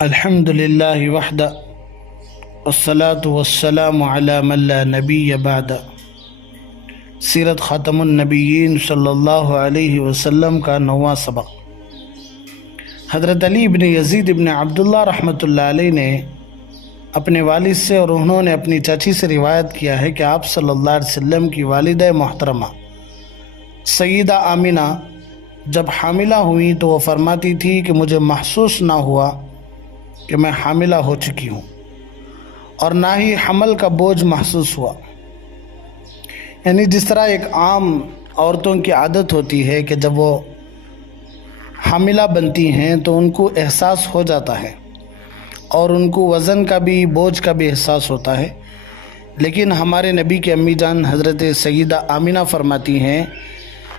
الحمد للہ وحدہ والصلاة والسلام علی من لا نبی بعد۔ سیرت خاتم النبیین صلی اللہ علیہ وسلم کا 9واں سبق۔ حضرت علی بن یزید بن عبداللہ رحمۃ اللہ علیہ نے اپنے والد سے اور انہوں نے اپنی چاچی سے روایت کیا ہے کہ آپ صلی اللہ علیہ وسلم کی والدہ محترمہ سیدہ آمنہ جب حاملہ ہوئیں تو وہ فرماتی تھی کہ مجھے محسوس نہ ہوا کہ میں حاملہ ہو چکی ہوں اور نہ ہی حمل کا بوجھ محسوس ہوا۔ یعنی جس طرح ایک عام عورتوں کی عادت ہوتی ہے کہ جب وہ حاملہ بنتی ہیں تو ان کو احساس ہو جاتا ہے اور ان کو وزن کا بھی بوجھ کا بھی احساس ہوتا ہے، لیکن ہمارے نبی کی امی جان حضرت سیدہ آمنہ فرماتی ہیں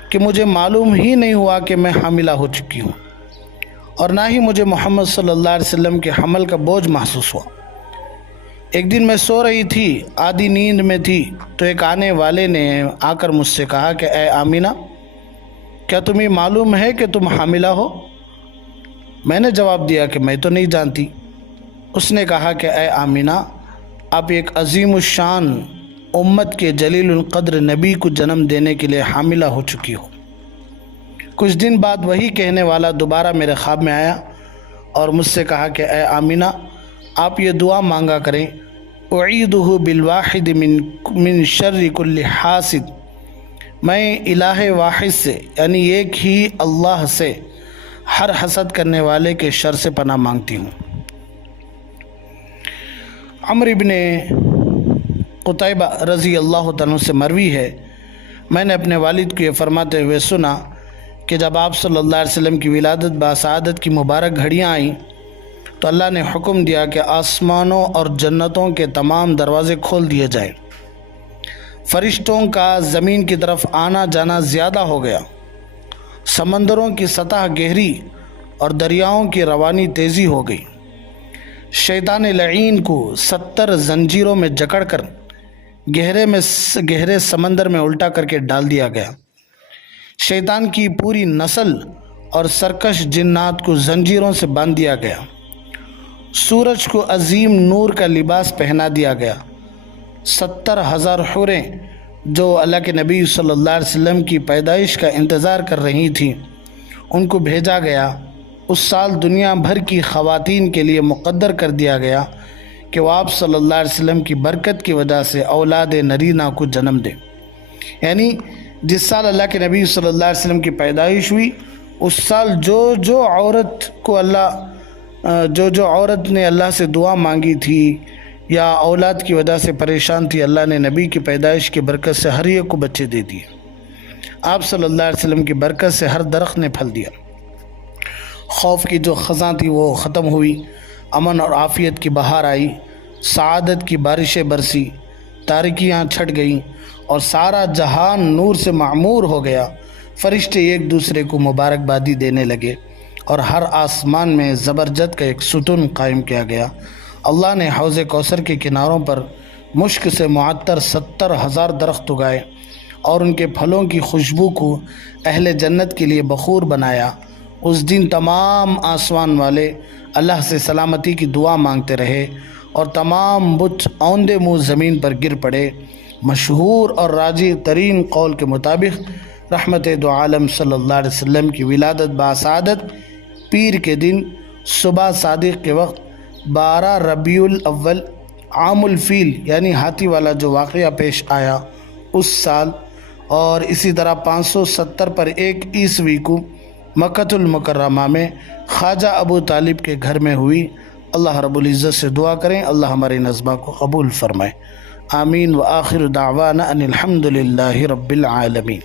کہ مجھے معلوم ہی نہیں ہوا کہ میں حاملہ ہو چکی ہوں اور نہ ہی مجھے محمد صلی اللہ علیہ وسلم کے حمل کا بوجھ محسوس ہوا۔ ایک دن میں سو رہی تھی، آدھی نیند میں تھی، تو ایک آنے والے نے آ کر مجھ سے کہا کہ اے آمنہ، کیا تمہیں معلوم ہے کہ تم حاملہ ہو؟ میں نے جواب دیا کہ میں تو نہیں جانتی۔ اس نے کہا کہ اے آمنہ، آپ ایک عظیم الشان امت کے جلیل القدر نبی کو جنم دینے کے لیے حاملہ ہو چکی ہو۔ کچھ دن بعد وہی کہنے والا دوبارہ میرے خواب میں آیا اور مجھ سے کہا کہ اے آمنہ، آپ یہ دعا مانگا کریں، اعیدہ بالواحد من شر کل حاسد، میں الہ واحد سے یعنی ایک ہی اللہ سے ہر حسد کرنے والے کے شر سے پناہ مانگتی ہوں۔ عمرو بن قتیبہ رضی اللہ تعالیٰ سے مروی ہے، میں نے اپنے والد کو یہ فرماتے ہوئے سنا کہ جب آپ صلی اللہ علیہ وسلم کی ولادت باسعادت کی مبارک گھڑیاں آئیں تو اللہ نے حکم دیا کہ آسمانوں اور جنتوں کے تمام دروازے کھول دیے جائیں۔ فرشتوں کا زمین کی طرف آنا جانا زیادہ ہو گیا، سمندروں کی سطح گہری اور دریاؤں کی روانی تیزی ہو گئی۔ شیطان لعین کو 70 زنجیروں میں جکڑ کر گہرے سمندر میں الٹا کر کے ڈال دیا گیا۔ شیطان کی پوری نسل اور سرکش جنات کو زنجیروں سے باندھ دیا گیا۔ سورج کو عظیم نور کا لباس پہنا دیا گیا۔ 70,000 حوریں جو اللہ کے نبی صلی اللہ علیہ وسلم کی پیدائش کا انتظار کر رہی تھیں، ان کو بھیجا گیا۔ اس سال دنیا بھر کی خواتین کے لیے مقدر کر دیا گیا کہ وہ آپ صلی اللہ علیہ وسلم کی برکت کی وجہ سے اولاد نرینہ کو جنم دیں۔ یعنی جس سال اللہ کے نبی صلی اللہ علیہ وسلم کی پیدائش ہوئی، اس سال جو عورت نے اللہ سے دعا مانگی تھی یا اولاد کی وجہ سے پریشان تھی، اللہ نے نبی کی پیدائش کی برکت سے ہر ایک کو بچے دے دیے۔ آپ صلی اللہ علیہ وسلم کی برکت سے ہر درخت نے پھل دیا۔ خوف کی جو خزاں تھی وہ ختم ہوئی، امن اور عافیت کی بہار آئی، سعادت کی بارشیں برسی، تاریکیاں چھٹ گئیں اور سارا جہان نور سے معمور ہو گیا۔ فرشتے ایک دوسرے کو مبارکبادی دینے لگے اور ہر آسمان میں زبرجد کا ایک ستون قائم کیا گیا۔ اللہ نے حوض کوثر کے کناروں پر مشک سے معطر 70,000 درخت اگائے اور ان کے پھلوں کی خوشبو کو اہل جنت کے لیے بخور بنایا۔ اس دن تمام آسمان والے اللہ سے سلامتی کی دعا مانگتے رہے اور تمام بت اوندے منہ زمین پر گر پڑے۔ مشہور اور راجی ترین قول کے مطابق رحمت دو عالم صلی اللہ علیہ وسلم کی ولادت باسعادت پیر کے دن صبح صادق کے وقت 12 ربیع الاول عام الفیل یعنی ہاتھی والا جو واقعہ پیش آیا اس سال، اور اسی طرح 570 پر 1 عیسوی کو مکۃ المکرمہ میں خواجہ ابو طالب کے گھر میں ہوئی۔ اللہ رب العزت سے دعا کریں اللہ ہمارے نذبہ کو قبول فرمائے، آمین۔ وآخر دعوانا ان الحمد للہ رب العالمین۔